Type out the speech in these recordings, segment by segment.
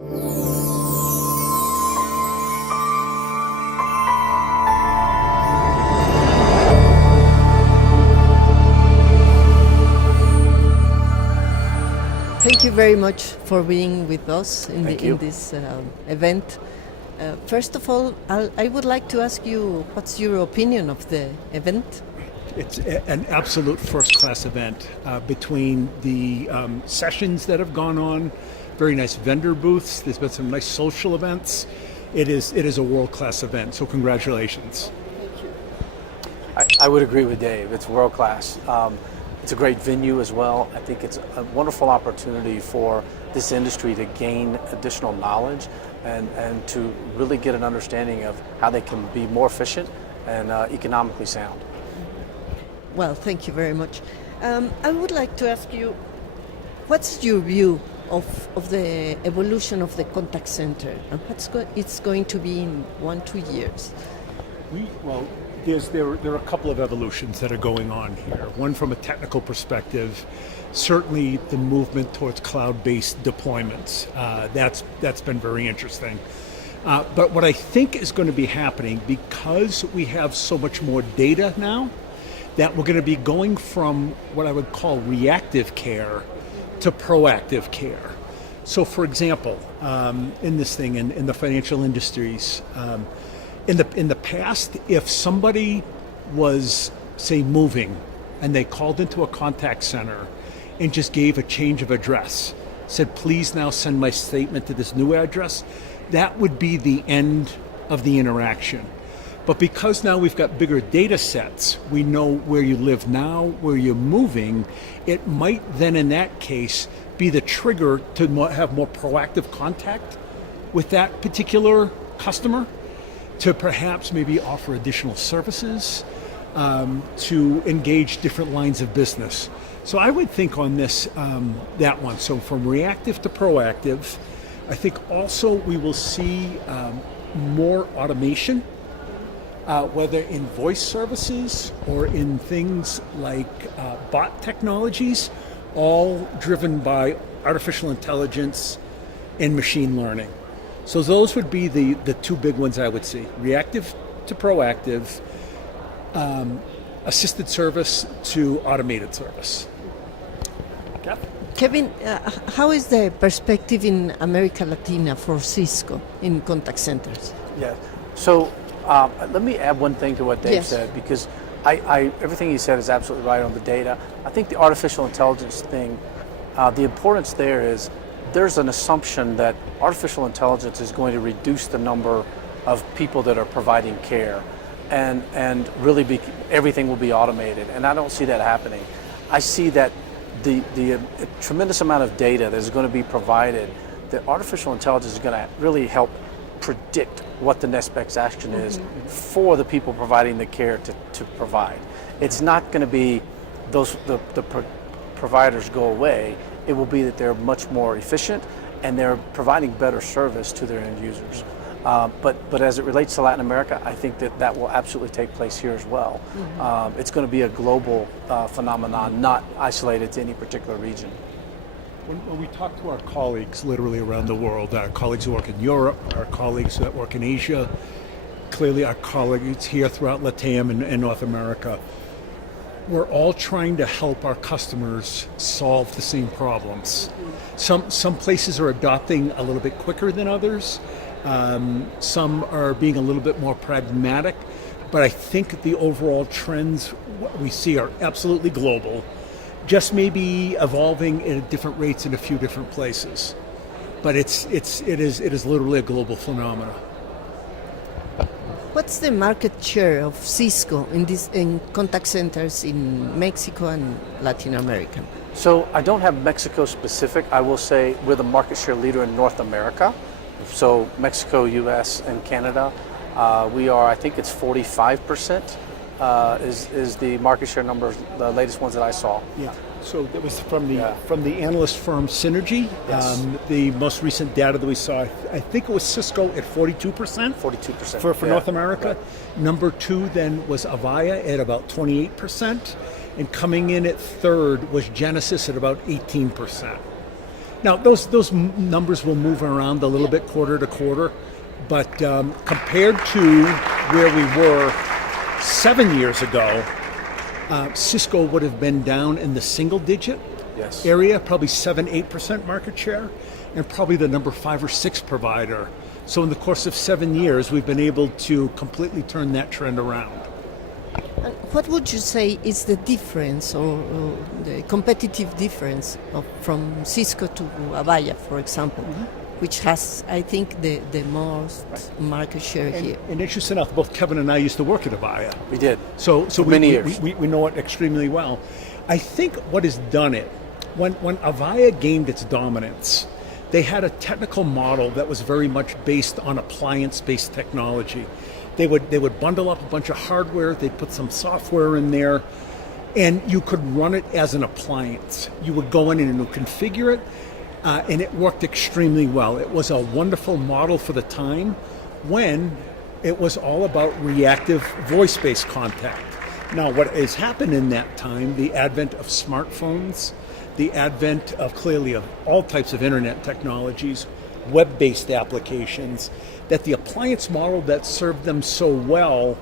Thank you very much for being with us in this event. First of all, I would like to ask you, what's your opinion of the event? It's an absolute first-class event between the sessions that have gone on, very nice vendor booths, there's been some nice social events. It is a world-class event, so congratulations. Thank you. I would agree with Dave. It's world-class. It's a great venue as well. I think it's a wonderful opportunity for this industry to gain additional knowledge and to really get an understanding of how they can be more efficient and economically sound. Well, thank you very much. I would like to ask you, what's your view of the evolution of the contact center and it's going to be in 1-2 years? There are a couple of evolutions that are going on here. One from a technical perspective, certainly the movement towards cloud-based deployments. That's been very interesting. But what I think is going to be happening, because we have so much more data now, that we're going to be going from what I would call reactive care to proactive care. So for example, in this thing, in the financial industries, in the past, if somebody was, say, moving and they called into a contact center and just gave a change of address, said, please now send my statement to this new address, that would be the end of the interaction. But because now we've got bigger data sets, we know where you live now, where you're moving, it might then in that case be the trigger to have more proactive contact with that particular customer, to perhaps maybe offer additional services, to engage different lines of business. So I would think on this, that one. So from reactive to proactive, I think also we will see more automation, whether in voice services or in things like bot technologies, all driven by artificial intelligence and machine learning. So those would be the two big ones I would see: reactive to proactive, assisted service to automated service. Kevin, how is the perspective in America Latina for Cisco in contact centers? Yeah. So let me add one thing to what Dave said, because everything he said is absolutely right on the data. I think the artificial intelligence thing, the importance there is there's an assumption that artificial intelligence is going to reduce the number of people that are providing care and really everything will be automated. And I don't see that happening. I see that the tremendous amount of data that is going to be provided, that artificial intelligence is going to really help predict what the next best action is for the people providing the care to provide. It's not going to be the providers go away. It will be that they're much more efficient and they're providing better service to their end users. But as it relates to Latin America, I think that will absolutely take place here as well. It's going to be a global phenomenon, not isolated to any particular region. When we talk to our colleagues literally around the world, our colleagues who work in Europe, our colleagues that work in Asia, clearly our colleagues here throughout LATAM and North America, we're all trying to help our customers solve the same problems. Some places are adopting a little bit quicker than others. Some are being a little bit more pragmatic, but I think the overall trends we see are absolutely global, just maybe evolving at different rates in a few different places. But it is literally a global phenomenon. What's the market share of Cisco in contact centers in Mexico and Latin America? So I don't have Mexico specific. I will say we're the market share leader in North America. So Mexico, US, and Canada. We are, I think it's 45% is the market share numbers, the latest ones that I saw. Yeah. So that was from the analyst firm Synergy. Yes. The most recent data that we saw, I think it was Cisco at 42%. 42%. For North America. Right. Number two then was Avaya at about 28%. And coming in at third was Genesis at about 18%. Now, those numbers will move around a little bit quarter to quarter, but compared to where we were 7 years ago, Cisco would have been down in the single-digit area, probably 7-8% market share, and probably the number 5 or 6 provider. So in the course of 7 years, we've been able to completely turn that trend around. And what would you say is the difference or the competitive difference from Cisco to Avaya, for example, which has, I think, the most market share here? And interesting enough, both Kevin and I used to work at Avaya. We did. So many years. We know it extremely well. I think what has done it, when Avaya gained its dominance, they had a technical model that was very much based on appliance-based technology. They would bundle up a bunch of hardware, they'd put some software in there, and you could run it as an appliance. You would go in and you configure it, and it worked extremely well. It was a wonderful model for the time when it was all about reactive voice-based contact. Now, what has happened in that time, the advent of smartphones, the advent of clearly of all types of internet technologies, web-based applications, that the appliance model that served them so well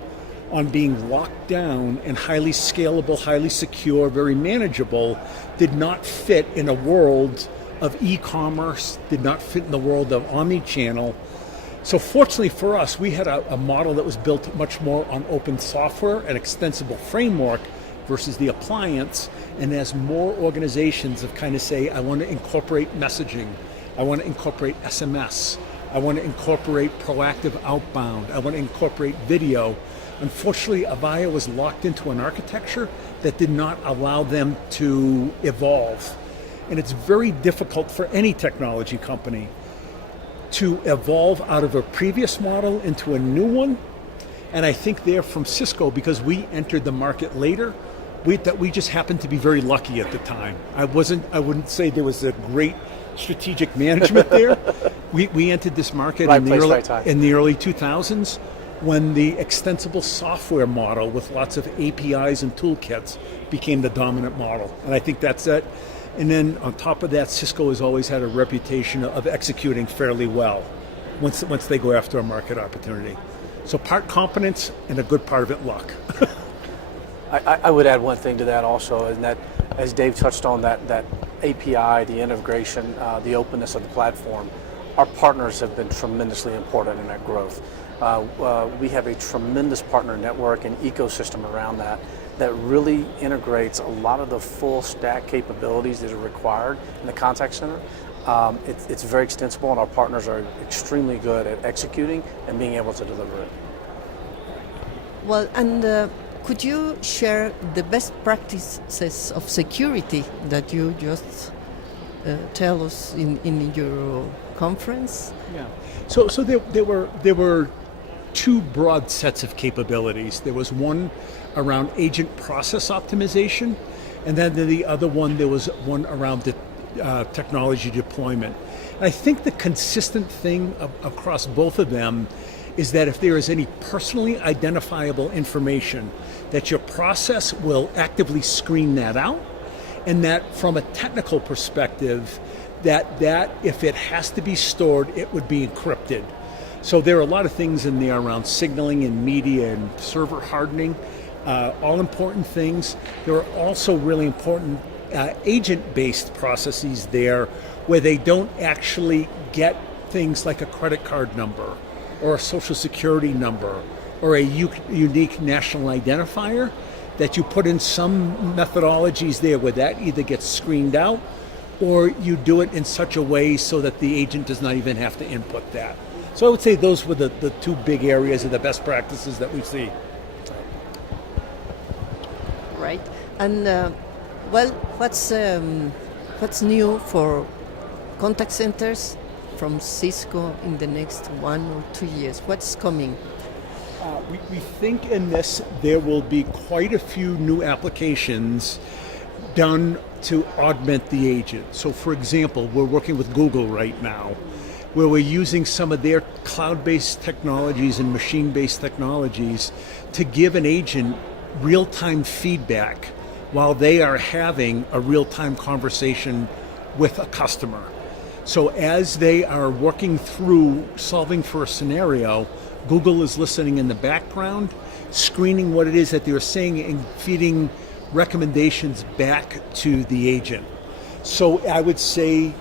on being locked down and highly scalable, highly secure, very manageable, did not fit in a world of e-commerce, did not fit in the world of omni-channel. So fortunately for us, we had a model that was built much more on open software and extensible framework versus the appliance. And as more organizations have kind of say, I want to incorporate messaging, I want to incorporate SMS, I want to incorporate proactive outbound, I want to incorporate video. Unfortunately, Avaya was locked into an architecture that did not allow them to evolve. And it's very difficult for any technology company to evolve out of a previous model into a new one. And I think there from Cisco, because we entered the market later, we just happened to be very lucky at the time. I wouldn't say there was a great strategic management there. We entered this market in the early 2000s when the extensible software model with lots of APIs and toolkits became the dominant model. And I think that's it. And then on top of that, Cisco has always had a reputation of executing fairly well once they go after a market opportunity. So part competence and a good part of it luck. I would add one thing to that also, and that as Dave touched on that API, the integration, the openness of the platform, our partners have been tremendously important in that growth. We have a tremendous partner network and ecosystem around that really integrates a lot of the full stack capabilities that are required in the contact center. It's very extensible, and our partners are extremely good at executing and being able to deliver it. Well, and could you share the best practices of security that you just tell us in your conference? Yeah. So there were two broad sets of capabilities. There was one around agent process optimization, and then the other one, there was one around the technology deployment. And I think the consistent thing across both of them is that if there is any personally identifiable information, that your process will actively screen that out, and that from a technical perspective, that if it has to be stored, it would be encrypted. So there are a lot of things in there around signaling and media and server hardening, all important things. There are also really important agent-based processes there where they don't actually get things like a credit card number or a social security number or a unique national identifier, that you put in some methodologies there where that either gets screened out or you do it in such a way so that the agent does not even have to input that. So I would say those were the two big areas of the best practices that we see. Right. And well, what's new for contact centers from Cisco in the next 1 or 2 years? What's coming? We think in this there will be quite a few new applications done to augment the agent. So for example, we're working with Google right now, where we're using some of their cloud-based technologies and machine-based technologies to give an agent real-time feedback while they are having a real-time conversation with a customer. So as they are working through solving for a scenario, Google is listening in the background, screening what it is that they're saying and feeding recommendations back to the agent. So I would say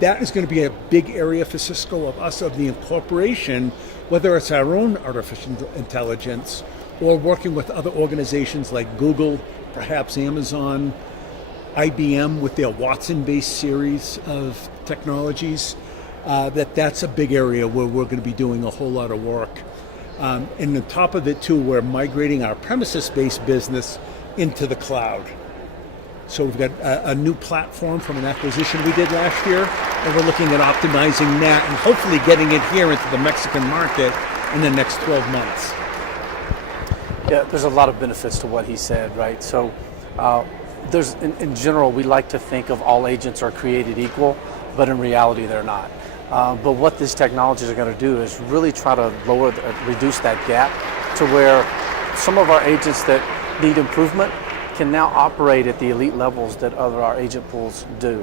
that is going to be a big area for Cisco of the incorporation, whether it's our own artificial intelligence or working with other organizations like Google, perhaps Amazon, IBM with their Watson-based series of technologies. That's a big area where we're going to be doing a whole lot of work. And on top of it too, we're migrating our premises-based business into the cloud. So we've got a new platform from an acquisition we did last year, and we're looking at optimizing that and hopefully getting it here into the Mexican market in the next 12 months. Yeah, there's a lot of benefits to what he said, right? So there's, in general, we like to think of all agents are created equal, but in reality they're not. But what these technologies are going to do is really try to reduce that gap to where some of our agents that need improvement can now operate at the elite levels that other our agent pools do.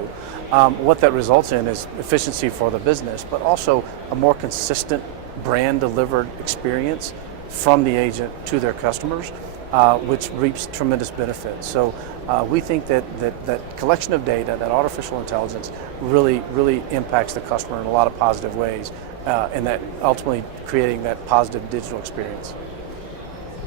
What that results in is efficiency for the business, but also a more consistent brand delivered experience from the agent to their customers, which reaps tremendous benefits. So we think that collection of data, that artificial intelligence, really impacts the customer in a lot of positive ways, and that ultimately creating that positive digital experience.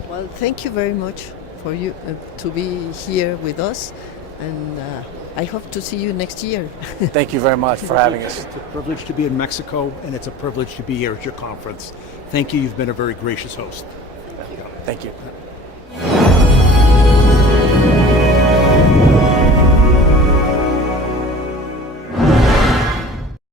Well, thank you very much for you to be here with us, and I hope to see you next year. Thank you very much for having us. It's a privilege to be in Mexico, and it's a privilege to be here at your conference. Thank you. You've been a very gracious host. Thank you.